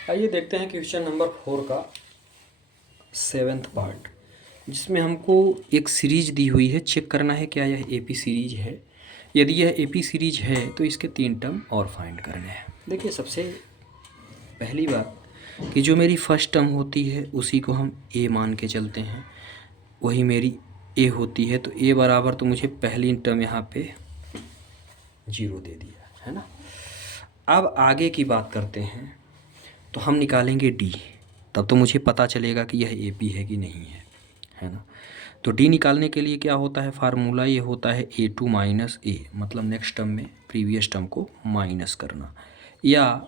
आइए देखते हैं क्वेश्चन नंबर 4 का 7th पार्ट, जिसमें हमको एक सीरीज दी हुई है। चेक करना है क्या यह एपी सीरीज है। यदि यह एपी सीरीज है तो इसके 3 टर्म और फाइंड करने हैं। देखिए, सबसे पहली बात कि जो मेरी फर्स्ट टर्म होती है उसी को हम ए मान के चलते हैं, वही मेरी ए होती है। तो ए बराबर, तो मुझे पहली टर्म यहाँ पे 0 दे दिया है ना। अब आगे की बात करते हैं, तो हम निकालेंगे डी, तब तो मुझे पता चलेगा कि यह एपी है कि नहीं है ना। तो डी निकालने के लिए क्या होता है, फार्मूला ये होता है A2 माइनस ए, मतलब नेक्स्ट टर्म में प्रीवियस टर्म को माइनस करना, या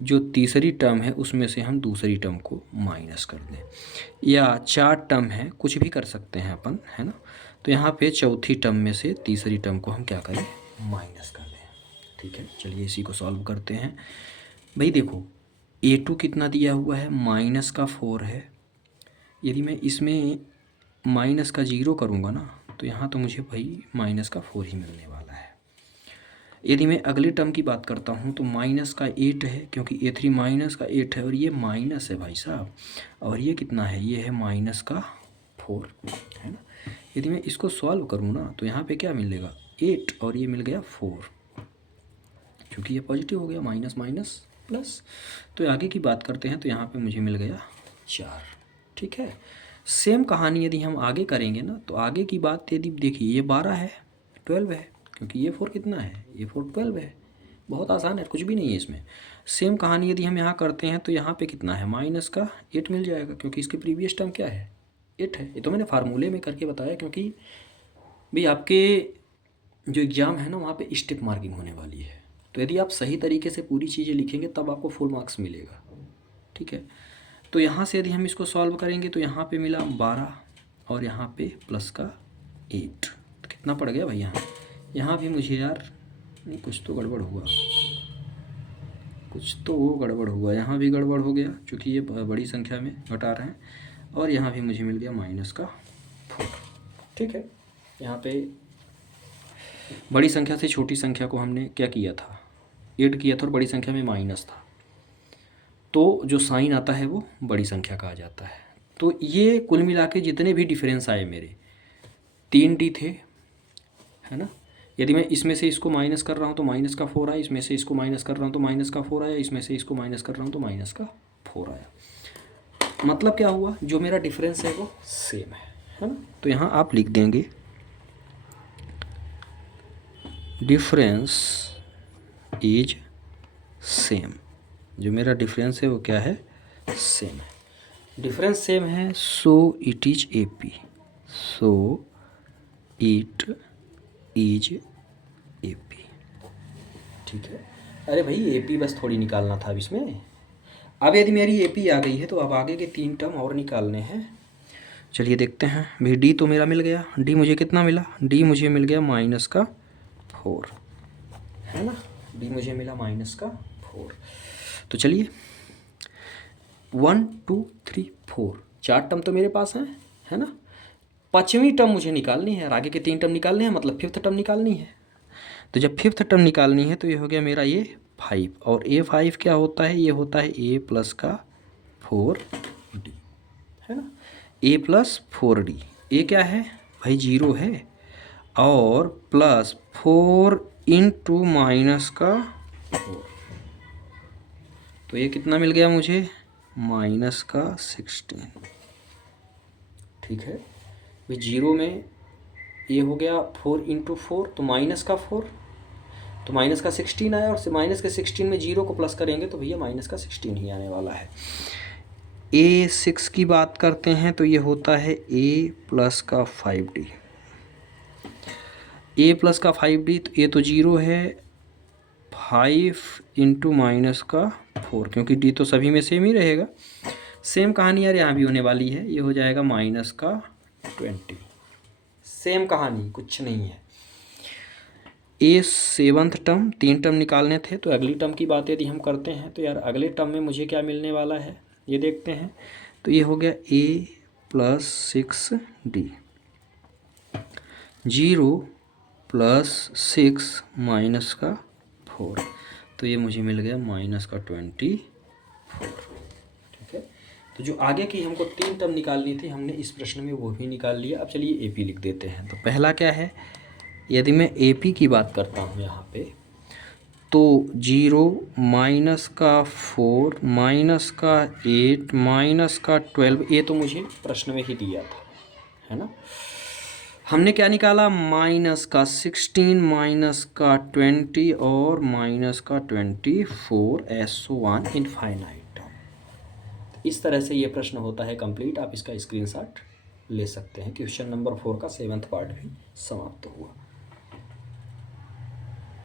जो तीसरी टर्म है उसमें से हम दूसरी टर्म को माइनस कर दें, या 4 टर्म है, कुछ भी कर सकते हैं अपन, है ना। तो यहाँ पे चौथी टर्म में से तीसरी टर्म को हम क्या करें, माइनस कर दें। ठीक है, चलिए इसी को सॉल्व करते हैं। भाई देखो, A2 कितना दिया हुआ है, -4 है। यदि मैं इसमें माइनस का 0 करूँगा ना, तो यहाँ तो मुझे भाई -4 ही मिलने वाला है। यदि मैं अगले टर्म की बात करता हूँ तो -8 है, क्योंकि A3 -8 है और ये माइनस है भाई साहब, और ये कितना है, ये है -4, है ना। यदि मैं इसको सॉल्व करूँ ना, तो यहाँ पे क्या मिलेगा, 8, और ये मिल गया 4, क्योंकि ये पॉजिटिव हो गया, माइनस माइनस प्लस। तो आगे की बात करते हैं, तो यहाँ पे मुझे मिल गया 4। ठीक है, सेम कहानी यदि हम आगे करेंगे ना, तो आगे की बात यदि देखिए, ये 12 है, 12 है, क्योंकि ये 4 कितना है, ये 4 12 है। बहुत आसान है, कुछ भी नहीं है इसमें। सेम कहानी यदि हम यहाँ करते हैं, तो यहाँ पे कितना है, -8 मिल जाएगा, क्योंकि इसकी प्रीवियस टर्म क्या है, 8 है। ये तो मैंने फार्मूले में करके बताया, क्योंकि भाई आपके जो एग्ज़ाम है ना, वहाँ पे स्टेप मार्किंग होने वाली है। तो यदि आप सही तरीके से पूरी चीज़ें लिखेंगे तब आपको फुल मार्क्स मिलेगा। ठीक है, तो यहाँ से यदि हम इसको सॉल्व करेंगे, तो यहाँ पे मिला 12 और यहाँ पे प्लस का 8, तो कितना पड़ गया भाई, यहाँ भी मुझे यार नहीं, कुछ तो गड़बड़ हुआ, कुछ तो गड़बड़ हुआ, यहाँ भी गड़बड़ हो गया, क्योंकि ये बड़ी संख्या में घटा रहे हैं, और यहाँ भी मुझे मिल गया -4। ठीक है, यहाँ पे बड़ी संख्या से छोटी संख्या को हमने क्या किया था, ऐड किया था, और बड़ी संख्या में माइनस था, तो जो साइन आता है वो बड़ी संख्या कहा जाता है। तो ये कुल मिला के जितने भी डिफरेंस आए मेरे, 3D थे, है ना। यदि मैं इसमें से इसको माइनस कर रहा हूँ तो -4 आया, इसमें से इसको माइनस कर रहा हूँ तो -4 आया, इसमें से इसको माइनस कर रहा हूँ तो -4 आया। मतलब क्या हुआ, जो मेरा डिफरेंस है वो सेम है ना। तो यहाँ आप लिख देंगे डिफरेंस इज सेम, जो मेरा डिफरेंस है वो क्या है, सेम है। डिफरेंस सेम है, so it is AP, so it is AP. ठीक है, अरे भाई एपी बस थोड़ी निकालना था अब इसमें। अब यदि मेरी एपी आ गई है, तो अब आगे के 3 टर्म और निकालने हैं। चलिए देखते हैं भाई, डी तो मेरा मिल गया, डी मुझे कितना मिला, डी मुझे मिल गया -4, है ना। डी मुझे मिला -4। तो चलिए 1 2 3 4, 4 टर्म तो मेरे पास हैं, है ना। 5वीं टर्म मुझे निकालनी है, और आगे के 3 टर्म निकालने हैं, मतलब 5th टर्म निकालनी है। तो जब 5th टर्म निकालनी है, तो ये हो गया मेरा ये 5, और A5 क्या होता है, ये होता है A प्लस का 4D, है ना। A प्लस 4D, ए क्या है भाई, 0 है, और प्लस 4 इंटू माइनस का 4, तो ये कितना मिल गया मुझे, -16। ठीक है भाई, 0 में ये हो गया 4 इंटू 4, तो -4, तो -16 आया, और -16 में 0 को प्लस करेंगे तो भैया -16 ही आने वाला है। A6 की बात करते हैं, तो ये होता है A प्लस का 5D, A प्लस का 5D, तो ये तो 0 है, 5 इंटू -4, क्योंकि D तो सभी में सेम ही रहेगा। सेम कहानी यार यहाँ भी होने वाली है, ये हो जाएगा -20। सेम कहानी, कुछ नहीं है। ए 7th टर्म, 3 टर्म निकालने थे, तो अगली टर्म की बात यदि हम करते हैं, तो यार अगले टर्म में मुझे क्या मिलने वाला है ये देखते हैं। तो ये हो गया A plus 6D, 0 plus 6 minus का 4, तो ये मुझे मिल गया -24। 4। ठीक है, तो जो आगे की हमको 3 टर्म निकालनी थी हमने इस प्रश्न में वो भी निकाल लिया। अब चलिए AP लिख देते हैं। तो पहला क्या है, यदि मैं AP की बात करता हूँ यहाँ पे, तो 0 माइनस का 4 माइनस का 8 माइनस का 12, ये तो मुझे प्रश्न में ही दिया था, है ना। हमने क्या निकाला, माइनस का 16 माइनस का 20 और माइनस का 24 सो ऑन इनफाइनाइट। इस तरह से ये प्रश्न होता है कंप्लीट। आप इसका स्क्रीनशॉट ले सकते हैं। क्वेश्चन नंबर 4 का 7वां पार्ट भी समाप्त हुआ।